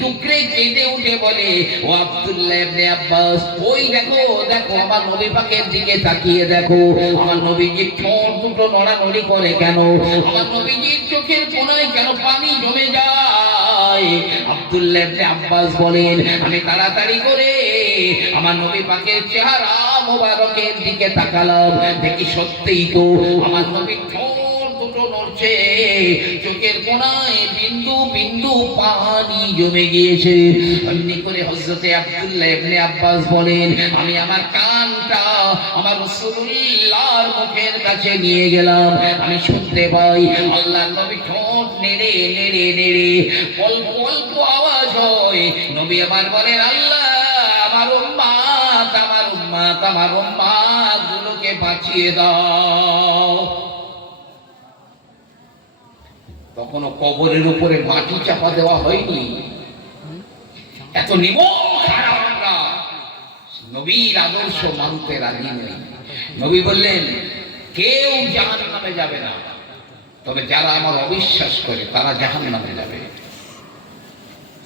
টুকরে কেঁদে উঠে বলে, ও আব্দুল্লাহ ইবনে আব্বাস, ওই দেখো দেখো, আমার নবী পাকের দিকে তাকিয়ে দেখো। আমার নবীজির ঠোঁট দুটো করে কেন? আমার নবীজির চোখের কোনায় কেন পানি জমে যায়? আব্দুল্লাহ ইবনে আব্বাস বলেন, আমি তাড়াতাড়ি করে আমার নবী পাকের চেহারা মোবারকের দিকে তাকালাম। দেখি সত্যিই তো আমার নবীর ঠোঁট দুটো নড়ছে, চোখের জমে গিয়েছে। এমনি করে আমি আমার কানটা আমার রাসূলুল্লাহর কাছে নিয়ে গেলাম। আমি শুনতে পাই আল্লাহর ঠোঁট নেড়ে নেড়ে নেড়ে, অল্প অল্প আওয়াজ হয়। নবী আমার বলেন, আল্লাহ, আমার উম্মাত, আমার গুলোকে বাঁচিয়ে দাও। তখনও কবরের উপরে মাটি চাপা দেওয়া হয়নি। এত আমরা। নবীর আদর্শ মানতে রাজি নেই। নবী বললেন, কেউ জাহান নামে যাবে না। তবে যারা আমার অবিশ্বাস করে, তারা জাহান নামে যাবে।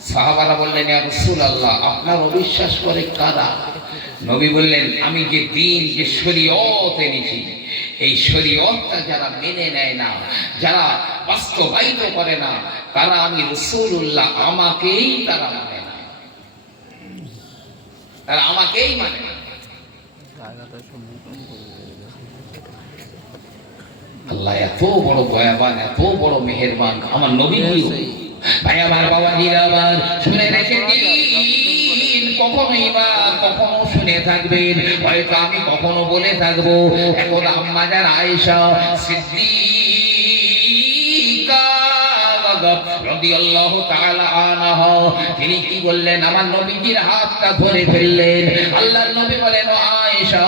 সাহাবারা বললেন, ইয়া রাসূলুল্লাহ, আপনার অবিশ্বাস করে কারা? নবী বললেন, আমি যে দিন, যে শরীয়ত এনেছি এই শরীয়তটা যারা মেনে নেয় না যারা বাস্তবায়িত করে না তারা আমি রসুল্লাহ আমাকেই তারা মানে না। তারা আমাকেই মানে না। আল্লাহ এত বড় দয়াবান এত বড় মেহেরবান আমার নবী ভাই আমার বাবা আমার শুনে রেখে দিন কখনোই বা কখনো শুনে থাকবেন। হয়তো আমি কখনো বলে থাকব, এখন আম্মা যান আয়েশা সিদ্দিকা রাদিয়াল্লাহু তাআলা আনহা, তিনি কি বললেন, আমার নবীজির হাতটা ধরে ফেললেন। আল্লাহর নবী বলেন আয়েশা,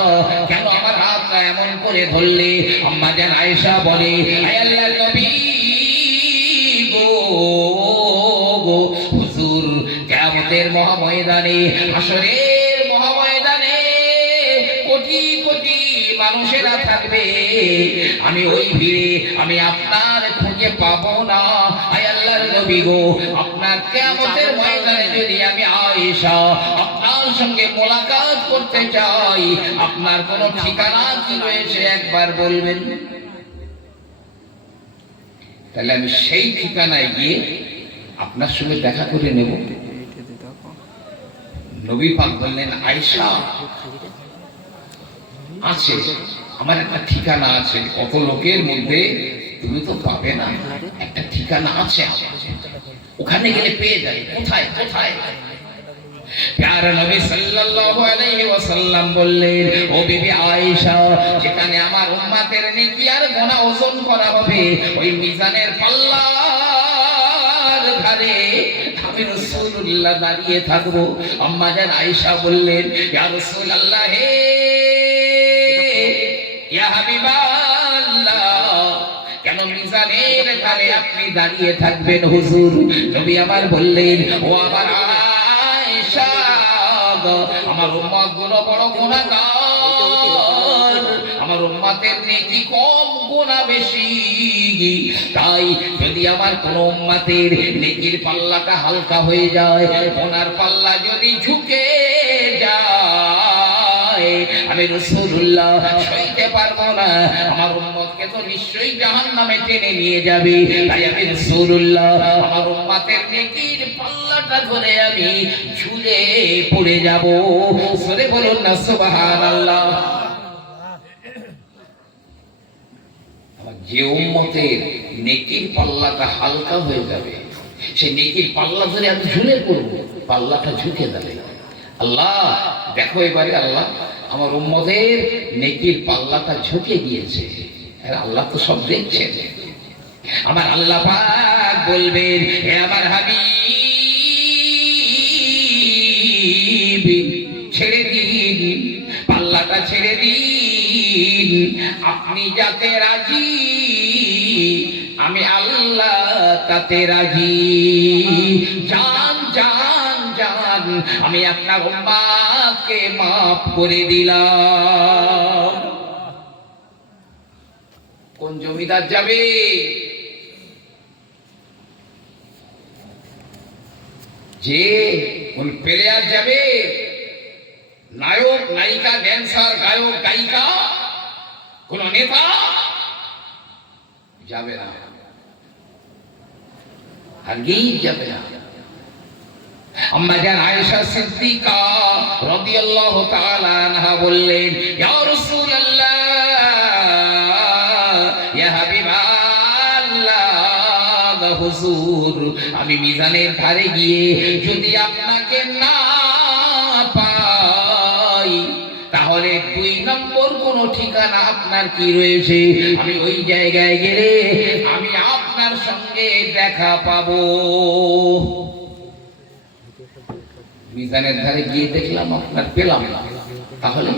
কেন আমার হাতটা এমন করে ধরলে? আম্মা জান আয়েশা বলে, আয় আল্লাহর নবী মানুষেরা থাকবে। আমি ওই ভিড়ে আমি আপনার খুঁজে পাবো না। আয় আল্লাহর নবী গো আপনার ময়দানে যদি আমি আয়েশা আপনার সঙ্গে মোলাকাত করতে চাই আপনার কোনো ঠিকানা কি রয়েছে একবার বলবেন? তাহলে আমি সেই ঠিকানায় গিয়ে আপনার সঙ্গে দেখা করে নেব। নবী পাক বললেন আয়েশা আছে। আমার একটা ঠিকানা আছে। কত লোকের মধ্যে তুমি তো পাবে না। একটা ঠিকানা আছে ওখানে গেলে পেয়ে যাবে। কোথায়? কোথায়? ওই মিজানের দাঁড়িয়ে থাকব। আম্মা জান আয়েশা বললেন রাসূলুল্লাহ, হে আপনি দাঁড়িয়ে থাকবেন হুজুর? নবী আমার বললেন, ও আয়েশা আমার উম্মতগুলো বড় আমার নেকি কম বেশি। তাই যদি আমার কোন উম্মতের নেকির পাল্লাটা হালকা হয়ে যায়, ওনার পাল্লা যদি ঝুঁকে যায়, আমি রসুল্লাহ পারব না। আমার উম্মতকে তো নিশ্চয়ই জাহান্নামে টেনে নিয়ে যাবে। তাই আমি রসুল্লাহ আমার নেকির পাল্লাটা ধরে আমি ঝুলে পড়ে যাব। সরে বলুন না আমার যে উম্মতের নেকির পাল্লাটা হালকা হয়ে যাবে, সে নেকির পাল্লা ধরে আমি ঝুলে পড়ব, পাল্লাটা ঝুঁকে যাবে। আল্লাহ, দেখো এবারে আল্লাহ আমার উম্মদের নেকির পাল্লাটা ঝুঁকে গিয়েছে। আল্লাহ তো সব দেখছেন। আমার আল্লাহ পাক বলবেন হে আমার হাবিব, ছেড়ে দিন, পাল্লাটা ছেড়ে দিন। আপনি যাতে রাজি, আমি আল্লাহ তাতে রাজি। আমি আপনার উম্মাকে মাফ করে দিলাম। কোন জমিদার যাবে? যে কোন প্লেয়ার যাবে? নায়ক, নায়িকা ড্যান্সার গায়ক, গায়িকা, কোন নেতা যাবে না। আর যাবে না। আয়েশা সিদ্দিকা রাদিয়াল্লাহু তাআলা আনহা বললেন, ইয়া রাসূলুল্লাহ, ইয়া হাবিবাল্লাহ, হুজুর, আমি মিজানের ধারে গিয়ে যদি আপনাকে না পাই, তাহলে দুই নম্বর কোন ঠিকানা আপনার কি রয়েছে? আমি ওই জায়গায় গেলে আমি আপনার সঙ্গে দেখা পাবো। মিজানের ধারে গিয়ে দেখলাম, আপনার পেলাম তাহলে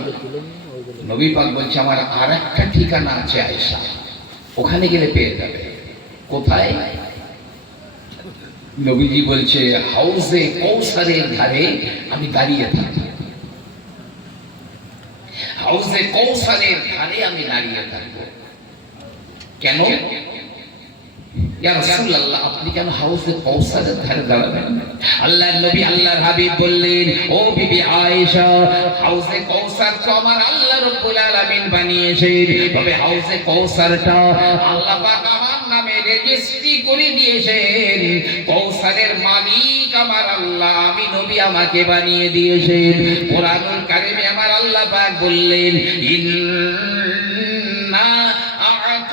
নবী পাক বলছে, আমার আর একটা ঠিকানা আছে আয়সা ওখানে গেলে পেয়ে যাবে। কোথায়? নবীজি বলছে হাউসে কৌসারের ধারে আমি দাঁড়িয়ে থাকি হাউসে কৌসারের ধারে আমি দাঁড়িয়ে থাকব। কেন? ইয়া রাসূলুল্লাহ কৌসারের বললেন, ও বিবি আয়েশা, হাউসে কৌসার তো আল্লাহ আমার নামে রেজিস্ট্রি করে দিয়েছেন। কৌসারের মালিক আমার আল্লাহ, আমি নবী আমাকে বানিয়ে দিয়েছেন। কোরআনুল কারিমে আমার আল্লাহ বললেন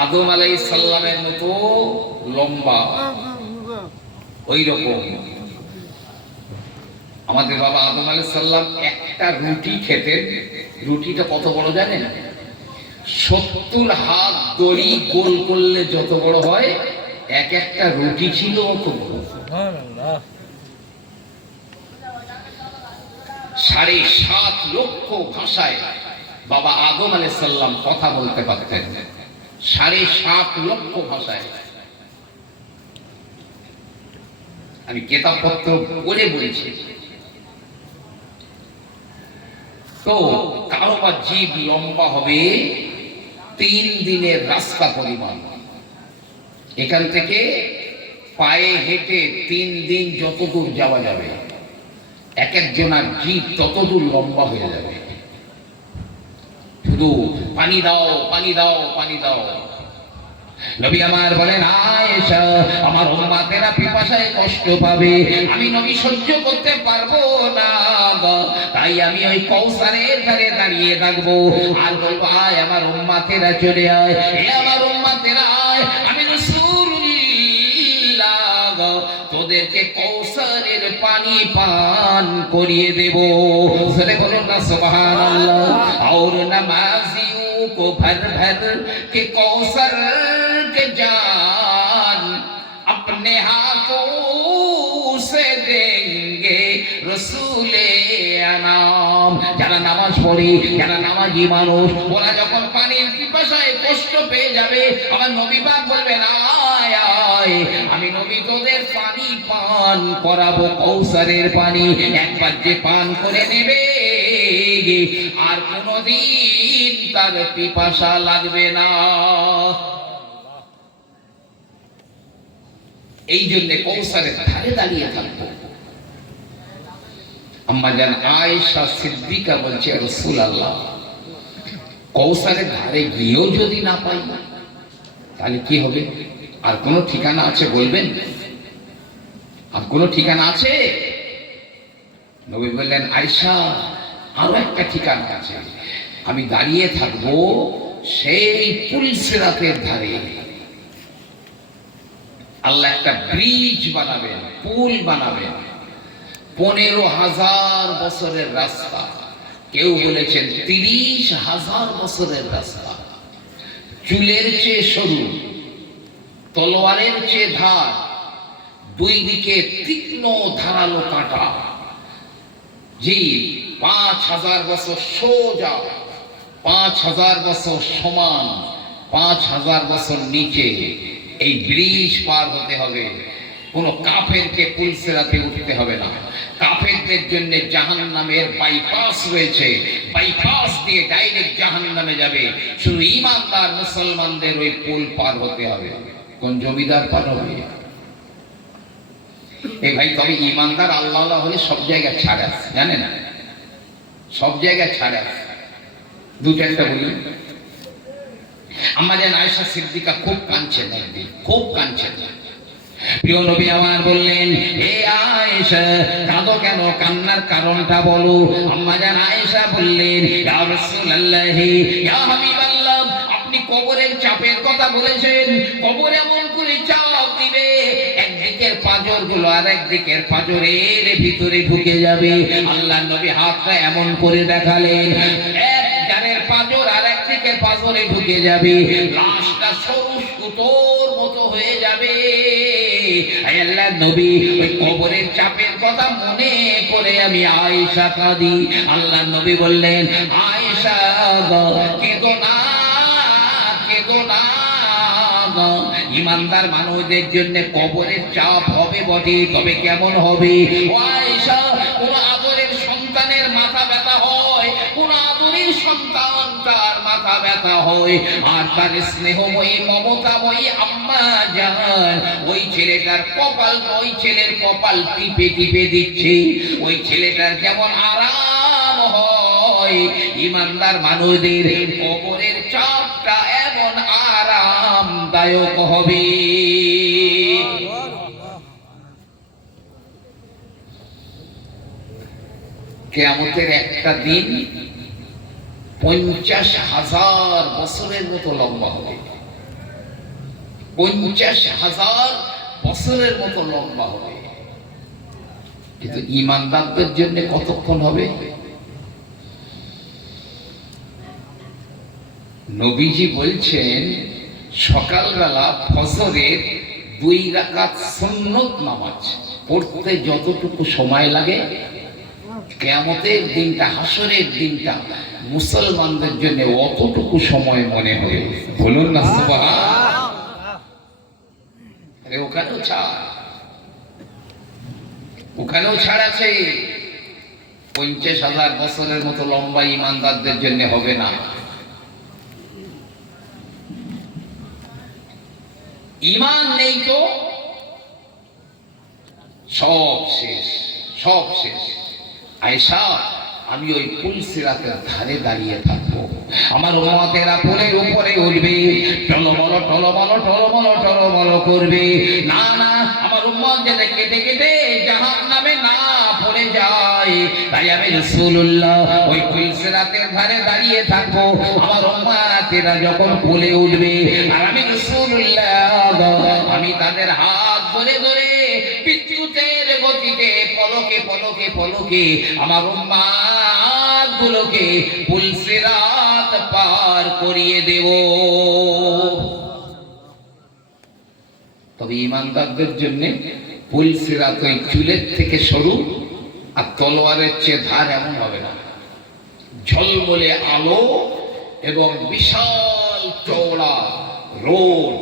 আদম আলাই সাল্লামের মতো লম্বা। ওই রকম আমাদের বাবা আদম আলাই সাল্লাম একটা রুটি খেতেন। রুটিটা কত বড় জানেন? সত্তর হাত দড়ি গোল করলে যত বড় হয় এক একটা রুটি ছিল অত বড় সাড়ে সাত লক্ষ ভাষায় বাবা আদম আলাই সাল্লাম কথা বলতে পারতেন। সাড়ে সাত লক্ষ ভাষায়। আমি কেতাবপত্র বলে বলছি। তো কারও বা জীব লম্বা হবে, তিন দিনের রাস্তা পরিমাণ। এখান থেকে পায়ে হেঁটে তিন দিন যতদূর যাওয়া যাবে, এক একজনার জীব ততদূর লম্বা হয়ে যাবে। শুধু পানি দাও পানি দাও পানি দাও। নবী আমার বলেন, আয়েশা, আমার কষ্ট পাবে। আমি নবী সহ্য করতে পারব না। তাই আমি ওই কৌসারের ধারে দাঁড়িয়ে থাকব। আর বলব, আয় আমার উম্মাতেরা চলে আয়। এ আমার করিয়ে দেব সরে বলুন না সুবহানাল্লাহ और नमाजियों को भर भर के कौसर के जान अपने हाथों से देंगे রসুলে আনাম যারা নামাজ পড়ে যারা নামাজি মানুষ ওরা যখন পানির পিপাসায় কষ্ট পেয়ে যাবে আমার নবী পাক বলবেন আয় আয় পান করাবো কৌসারের পানি। একবার যে পান করে নেবে আর কোনদিন তার পিপাসা লাগবে না। এই জন্য কৌসারের ধারে দাঁড়িয়ে থাকব। আম্মা জান আয়েশা সিদ্দিকা বলছে রসুল আল্লাহ কৌসারের ধারে গিয়েও যদি না পাই, তাহলে কি হবে? আর কোনো ঠিকানা আছে বলবেন? আর কোনো ঠিকানা আছে? নবী বললেন আয়সা আরও একটা ঠিকানা আছে। আমি দাঁড়িয়ে থাকব সেই পুলসিরাতের ধারে। আল্লাহ একটা ব্রিজ বানাবেন, পুল বানাবেন। পনেরো হাজার বছরের রাস্তা। কেউ বলেছেন তিরিশ হাজার বছরের রাস্তা। চুলের চেয়ে সরু, তলোয়ারের চেয়ে ধার। দুই দিকে তীক্ষ্ণ ধারালো কাঁটা জি পাঁচ হাজার বছর সোজা, পাঁচ হাজার বছর সমান, পাঁচ হাজার বছর নিচে এই ব্রিজ পার হতে হবে। কোনো কাফেরকে পুলসেরাতে উঠতে হবে না। কাফেরদের জন্য জাহান নামের বাইপাস রয়েছে। বাইপাস দিয়ে ডাইরেক্ট জাহান নামে যাবে। শুধু ইমানদার মুসলমানদের ওই পুল পার হতে হবে। কোন জমিদার পার হবে? এই ভাই, তবে ইমানদার আল্লাহ হলে সব জায়গায় ছাড় আছে জানে না সব জায়গায় ছাড় আছে। দু চারটা বলি। আমাদের আয়েশা সিদ্দিকা খুব কাঁদছেন একদিন খুব কাঁদছেন প্রিয় নবী আমার বললেন আয়েশা, কাঁদো কেন? কান্নার কারণটা বলো। আমাদের আয়েশা বললেন আপনি কবরের চাপের কথা বলেছেন। গুলো আর একদিকের পাঁজরের ভিতরে ঢুকে যাবে। আল্লাহ নবী হাতটা এমন করে দেখালেন। আর একদিকের ঢুকে যাবে। লাশটা মতো হয়ে যাবে। আল্লাহ নবী চাপের কথা মনে করে আমি আয়েশা কাঁদি। আল্লাহ নবী বললেন, আয়েশা গো ইমানদার মানুষদের জন্য কবরের চাপ হবে বটে, তবে কেমন হবে? কোন আদরের সন্তানের মাথা ব্যথা হয়? কোন আদরের সন্তান তার মাথা ব্যথা হয়? আর তার স্নেহময়ী, মমতাময়ী আম্মা জাহান ওই ছেলেটার কপাল ওই ছেলের কপাল টিপে টিপে দিচ্ছে। ওই ছেলেটার যেমন আরাম হয়, ইমানদার মানুষদের এমন আরামদায়ক হবে কেয়ামতের একটা দিন পঞ্চাশ হাজার বছরের মতো লম্বা হবে। পঞ্চাশ হাজার বছরের মতো লম্বা হবে। কিন্তু ইমানদারদের জন্য কতক্ষণ হবে? নবীজি বলছেন সকালবেলা ফজরের দুই সুন্নত নামাজ পড়তে যতটুকু সময় লাগে, কেয়ামতের দিনটা হাসরের দিনটা মুসলমানদের জন্য অতটুকু সময় মনে হবে। বলুন না আরে, ওখানেও ছাড়। ওখানেও ছাড় আছে। পঞ্চাশ হাজার বছরের মতো লম্বা ইমানদারদের জন্য হবে না। ইমান নেই তো? সব শেষ সব শেষ। আয়সা আমি ওই পুল সিরাতের ধারে দাঁড়িয়ে থাকব। আমার উম্মতেরা পুলের উপরে উঠবে। টলমল টলমল টলমল টলমল করবে। না না, আমার উম্মত যাতে কেটে কেটে জাহান নামে না পড়ে যায়। তাই আমি রাসূলুল্লাহ ওই পুল সিরাতের ধারে দাঁড়িয়ে থাকব। আমার উম্মতেরা যখন পুলে উঠবে, আর আমি আমি তাদের হাত ধরে ধরে বিদ্যুতের গতিতে পলকে পলকে পলকে আমার গুলোকে পুলসিরাত পার করিয়ে দেব। তবে ইমানদারদের জন্য পুলসিরাত ওই চুলের থেকে সরু আর তলোয়ারের চেয়ে ধার এমন হবে না। ঝলমলে আলো এবং বিশাল চওড়া রোড,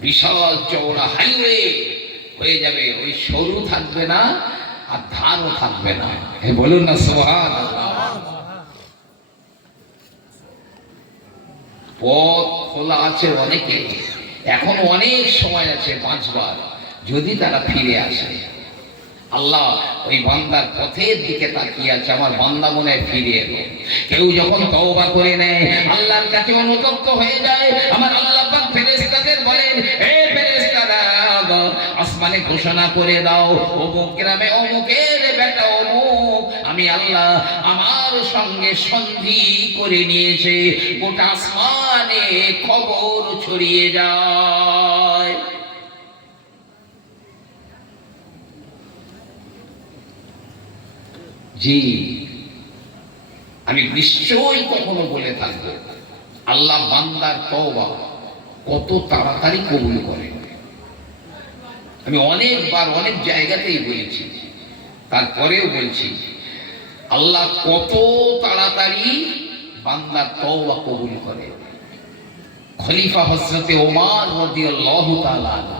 বিশাল চওড়া হাইওয়ে হয়ে যাবে। ওই সরু থাকবে না আর ধারও থাকবে না। হে বলুন না সোহান পথ খোলা আছে অনেকে। এখন অনেক সময় আছে বাঁচবার যদি তারা ফিরে আসে। আল্লাহ ওই বান্দার পথের দিকে তাকিয়ে আছে, আমার বান্দা মনে হয় ফিরে এলো। কেউ যখন তওবা করে নেয়, আল্লাহর কাছে অনুতপ্ত হয়ে যায়, আমার আল্লাহ পাক ফেরেশতাদের বলেন, হে ফেরেশতারা, আসমানে ঘোষণা করে দাও, অমুক গ্রামে অমুকের বেটা অমুক, আমি আল্লাহ আমার সঙ্গে সন্ধি করে নিয়েছে গোটা আসমানে খবর ছড়িয়ে যায় জি। আমি নিশ্চয়ই কখনো বলে থাকব, আল্লাহ বান্দার তওবা কত তাড়াতাড়ি কবুল করে। আমি অনেকবার অনেক জায়গাতেই বলেছি, তারপরেও বলছি, আল্লাহ কত তাড়াতাড়ি বান্দা তওবা কবুল করে। খলিফা হজরতে ওমান রাদিয়াল্লাহু তাআলা